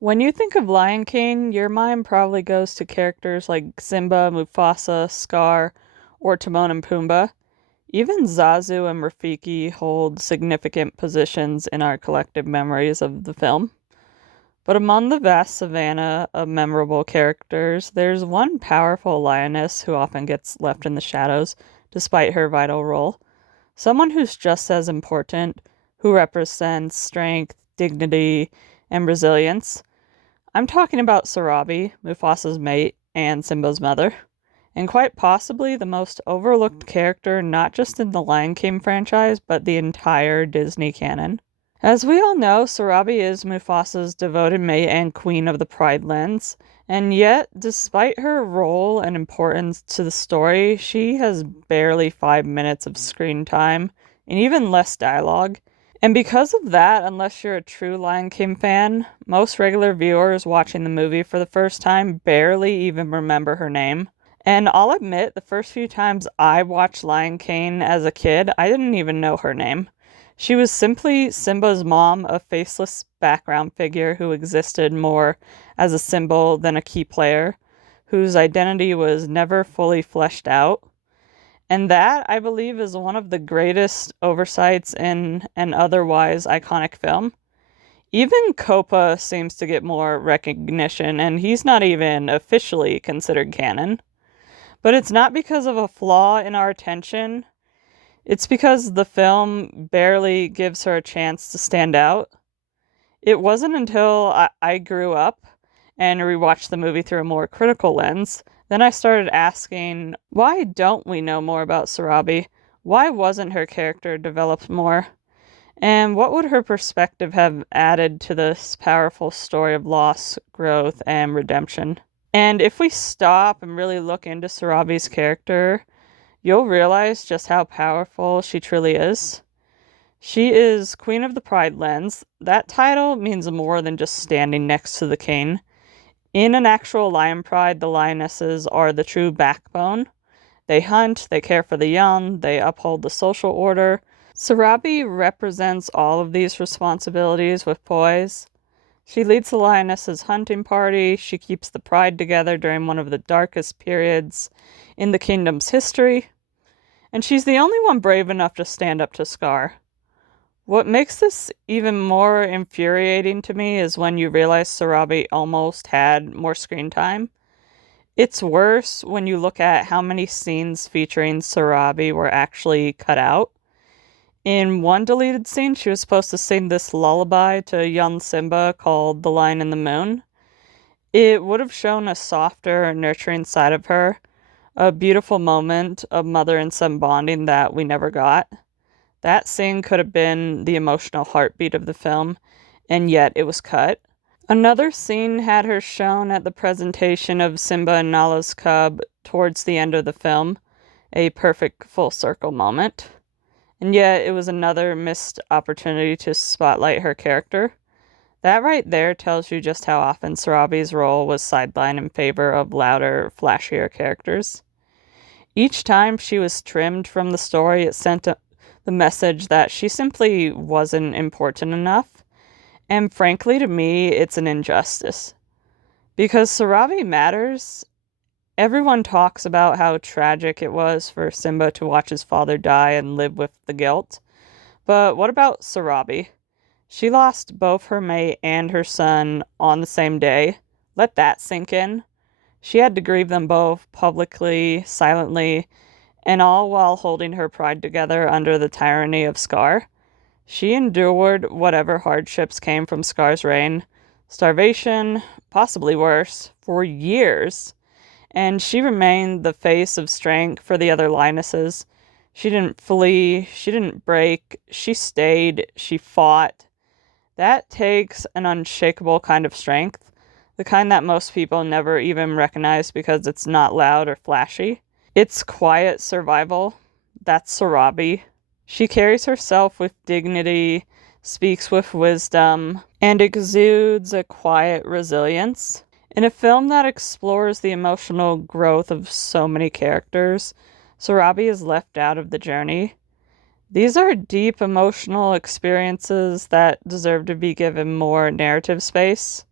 When you think of Lion King, your mind probably goes to characters like Simba, Mufasa, Scar, or Timon and Pumbaa. Even Zazu and Rafiki hold significant positions in our collective memories of the film. But among the vast savannah of memorable characters, there's one powerful lioness who often gets left in the shadows, despite her vital role. Someone who's just as important, who represents strength, dignity, and resilience. I'm talking about Sarabi, Mufasa's mate and Simba's mother, and quite possibly the most overlooked character not just in the Lion King franchise, but the entire Disney canon. As we all know, Sarabi is Mufasa's devoted mate and queen of the Pride Lands, and yet, despite her role and importance to the story, she has barely 5 minutes of screen time, and even less dialogue. And because of that, unless you're a true Lion King fan, most regular viewers watching the movie for the first time barely even remember her name. And I'll admit, the first few times I watched Lion King as a kid, I didn't even know her name. She was simply Simba's mom, a faceless background figure who existed more as a symbol than a key player, whose identity was never fully fleshed out. And that, I believe, is one of the greatest oversights in an otherwise iconic film. Even Copa seems to get more recognition, and he's not even officially considered canon. But it's not because of a flaw in our attention, it's because the film barely gives her a chance to stand out. It wasn't until I grew up and rewatched the movie through a more critical lens, then I started asking, why don't we know more about Sarabi? Why wasn't her character developed more? And what would her perspective have added to this powerful story of loss, growth, and redemption? And if we stop and really look into Sarabi's character, you'll realize just how powerful she truly is. She is Queen of the Pride Lands. That title means more than just standing next to the king. In an actual lion pride, the lionesses are the true backbone. They hunt, they care for the young, they uphold the social order. Sarabi represents all of these responsibilities with poise. She leads the lionesses' hunting party, she keeps the pride together during one of the darkest periods in the kingdom's history, and she's the only one brave enough to stand up to Scar. What makes this even more infuriating to me is when you realize Sarabi almost had more screen time. It's worse when you look at how many scenes featuring Sarabi were actually cut out. In one deleted scene, she was supposed to sing this lullaby to young Simba called The Lion and the Moon. It would have shown a softer, nurturing side of her, a beautiful moment of mother and son bonding that we never got. That scene could have been the emotional heartbeat of the film, and yet it was cut. Another scene had her shown at the presentation of Simba and Nala's cub towards the end of the film, a perfect full circle moment. And yet it was another missed opportunity to spotlight her character. That right there tells you just how often Sarabi's role was sidelined in favor of louder, flashier characters. Each time she was trimmed from the story, it sent the message that she simply wasn't important enough. And frankly, to me, it's an injustice. Because Sarabi matters. Everyone talks about how tragic it was for Simba to watch his father die and live with the guilt. But what about Sarabi? She lost both her mate and her son on the same day. Let that sink in. She had to grieve them both publicly, silently, and all while holding her pride together under the tyranny of Scar. She endured whatever hardships came from Scar's reign, starvation, possibly worse, for years, and she remained the face of strength for the other lionesses. She didn't flee, she didn't break, she stayed, she fought. That takes an unshakable kind of strength, the kind that most people never even recognize because it's not loud or flashy. It's quiet survival. That's Sarabi. She carries herself with dignity, speaks with wisdom, and exudes a quiet resilience. In a film that explores the emotional growth of so many characters, Sarabi is left out of the journey. These are deep emotional experiences that deserve to be given more narrative space.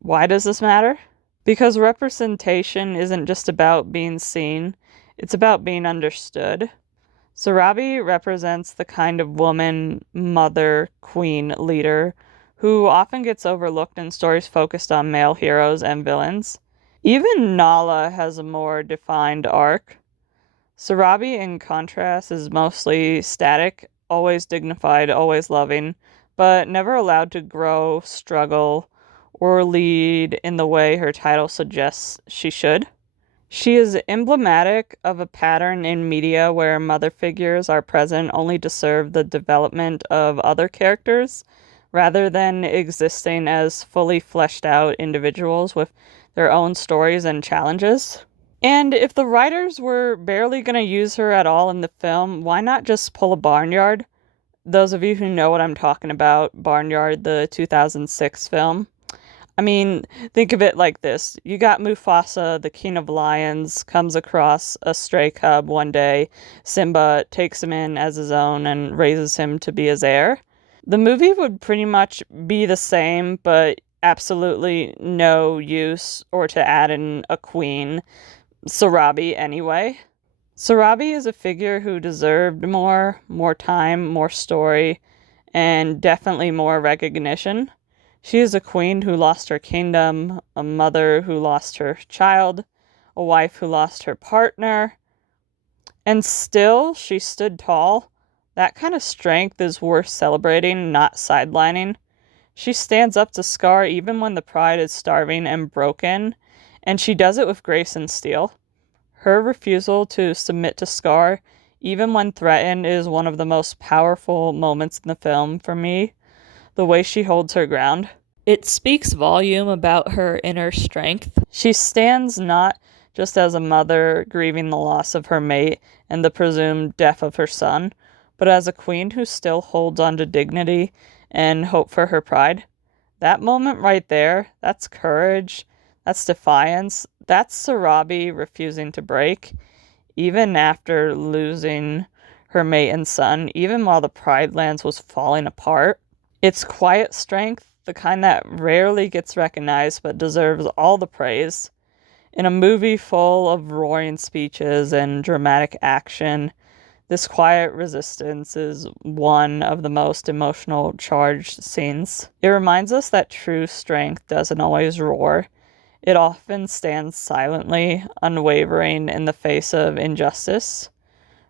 Why does this matter? Because representation isn't just about being seen, it's about being understood. Sarabi represents the kind of woman, mother, queen, leader who often gets overlooked in stories focused on male heroes and villains. Even Nala has a more defined arc. Sarabi, in contrast, is mostly static, always dignified, always loving, but never allowed to grow, struggle, or lead in the way her title suggests she should. She is emblematic of a pattern in media where mother figures are present only to serve the development of other characters, rather than existing as fully fleshed out individuals with their own stories and challenges. And if the writers were barely going to use her at all in the film, why not just pull a Barnyard? Those of you who know what I'm talking about, Barnyard, the 2006 film. I mean, think of it like this. You got Mufasa, the king of lions, comes across a stray cub one day. Simba takes him in as his own and raises him to be his heir. The movie would pretty much be the same, but absolutely no use or to add in a queen. Sarabi, anyway. Sarabi is a figure who deserved more time, more story, and definitely more recognition. She is a queen who lost her kingdom, a mother who lost her child, a wife who lost her partner, and still she stood tall. That kind of strength is worth celebrating, not sidelining. She stands up to Scar even when the pride is starving and broken, and she does it with grace and steel. Her refusal to submit to Scar, even when threatened, is one of the most powerful moments in the film for me. The way she holds her ground. It speaks volume about her inner strength. She stands not just as a mother grieving the loss of her mate and the presumed death of her son, but as a queen who still holds on to dignity and hope for her pride. That moment right there, that's courage, that's defiance, that's Sarabi refusing to break, even after losing her mate and son, even while the Pride Lands was falling apart. It's quiet strength, the kind that rarely gets recognized but deserves all the praise. In a movie full of roaring speeches and dramatic action, this quiet resistance is one of the most emotional charged scenes. It reminds us that true strength doesn't always roar. It often stands silently, unwavering in the face of injustice.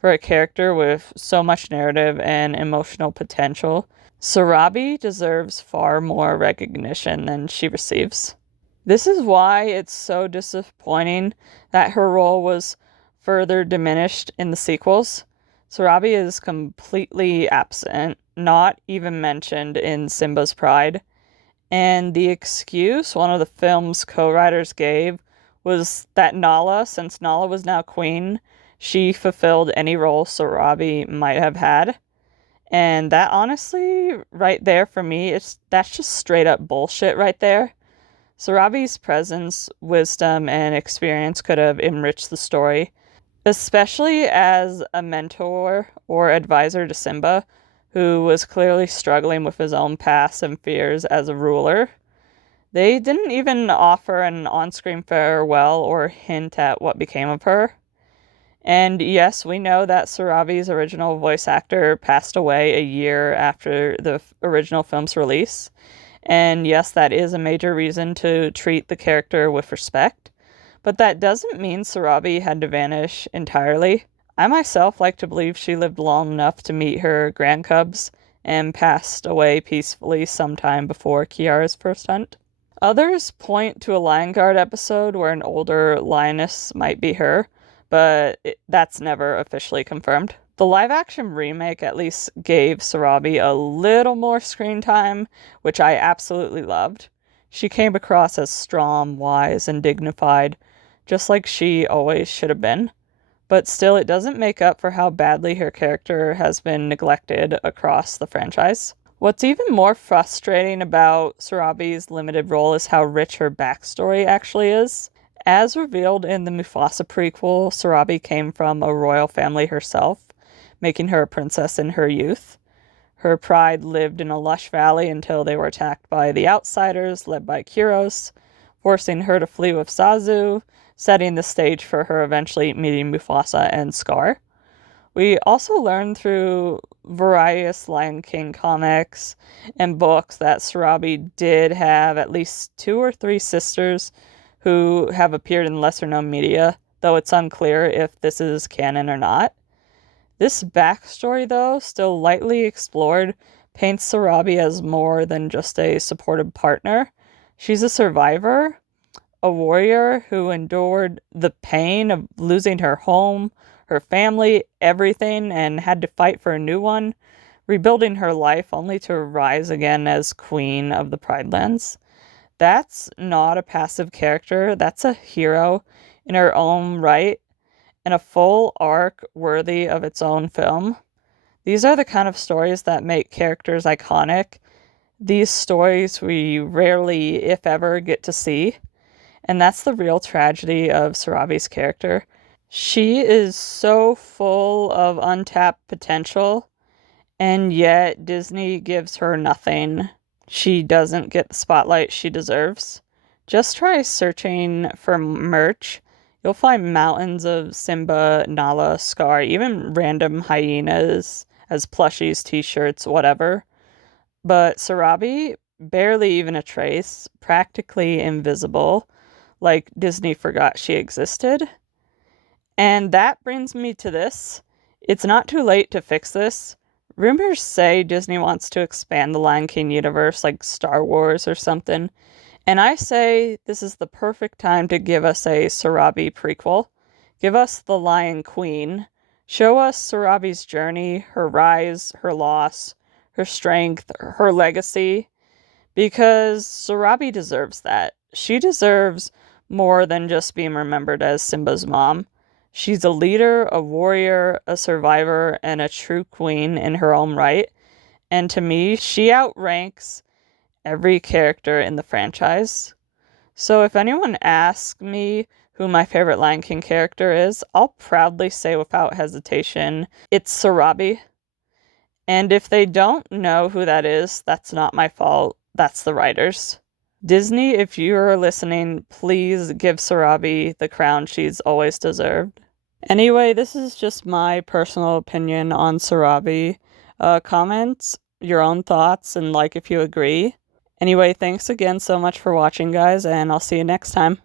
For a character with so much narrative and emotional potential, Sarabi deserves far more recognition than she receives. This is why it's so disappointing that her role was further diminished in the sequels. Sarabi is completely absent, not even mentioned in Simba's Pride. And the excuse one of the film's co-writers gave was that Nala, since Nala was now queen, she fulfilled any role Sarabi might have had. And that honestly, right there for me, that's just straight up bullshit right there. Sarabi's presence, wisdom, and experience could have enriched the story, especially as a mentor or advisor to Simba, who was clearly struggling with his own past and fears as a ruler. They didn't even offer an on-screen farewell or hint at what became of her. And yes, we know that Sarabi's original voice actor passed away a year after the original film's release. And yes, that is a major reason to treat the character with respect. But that doesn't mean Sarabi had to vanish entirely. I myself like to believe she lived long enough to meet her grandcubs and passed away peacefully sometime before Kiara's first hunt. Others point to a Lion Guard episode where an older lioness might be her, but that's never officially confirmed. The live-action remake at least gave Sarabi a little more screen time, which I absolutely loved. She came across as strong, wise, and dignified, just like she always should have been. But still, it doesn't make up for how badly her character has been neglected across the franchise. What's even more frustrating about Sarabi's limited role is how rich her backstory actually is. As revealed in the Mufasa prequel, Sarabi came from a royal family herself, making her a princess in her youth. Her pride lived in a lush valley until they were attacked by the outsiders led by Kyros, forcing her to flee with Zazu, setting the stage for her eventually meeting Mufasa and Scar. We also learn through various Lion King comics and books that Sarabi did have at least 2 or 3 sisters who have appeared in lesser known media, though it's unclear if this is canon or not. This backstory, though, still lightly explored, paints Sarabi as more than just a supportive partner. She's a survivor, a warrior who endured the pain of losing her home, her family, everything, and had to fight for a new one, rebuilding her life only to rise again as queen of the Pride Lands. That's not a passive character, that's a hero in her own right, and a full arc worthy of its own film. These are the kind of stories that make characters iconic. These stories we rarely, if ever, get to see. And that's the real tragedy of Sarabi's character. She is so full of untapped potential, and yet Disney gives her nothing. She doesn't get the spotlight she deserves. Just try searching for merch. You'll find mountains of Simba, Nala, Scar, even random hyenas as plushies, t-shirts, whatever. But Sarabi, barely even a trace, practically invisible, like Disney forgot she existed. And that brings me to this. It's not too late to fix this. Rumors say Disney wants to expand the Lion King universe like Star Wars or something. And I say this is the perfect time to give us a Sarabi prequel. Give us the Lion Queen. Show us Sarabi's journey, her rise, her loss, her strength, her legacy. Because Sarabi deserves that. She deserves more than just being remembered as Simba's mom. She's a leader, a warrior, a survivor, and a true queen in her own right. And to me, she outranks every character in the franchise. So if anyone asks me who my favorite Lion King character is, I'll proudly say without hesitation, it's Sarabi. And if they don't know who that is, that's not my fault. That's the writers. Disney, if you're listening, please give Sarabi the crown she's always deserved. Anyway, this is just my personal opinion on Sarabi. Comment your own thoughts and like if you agree. Anyway, thanks again so much for watching, guys, and I'll see you next time.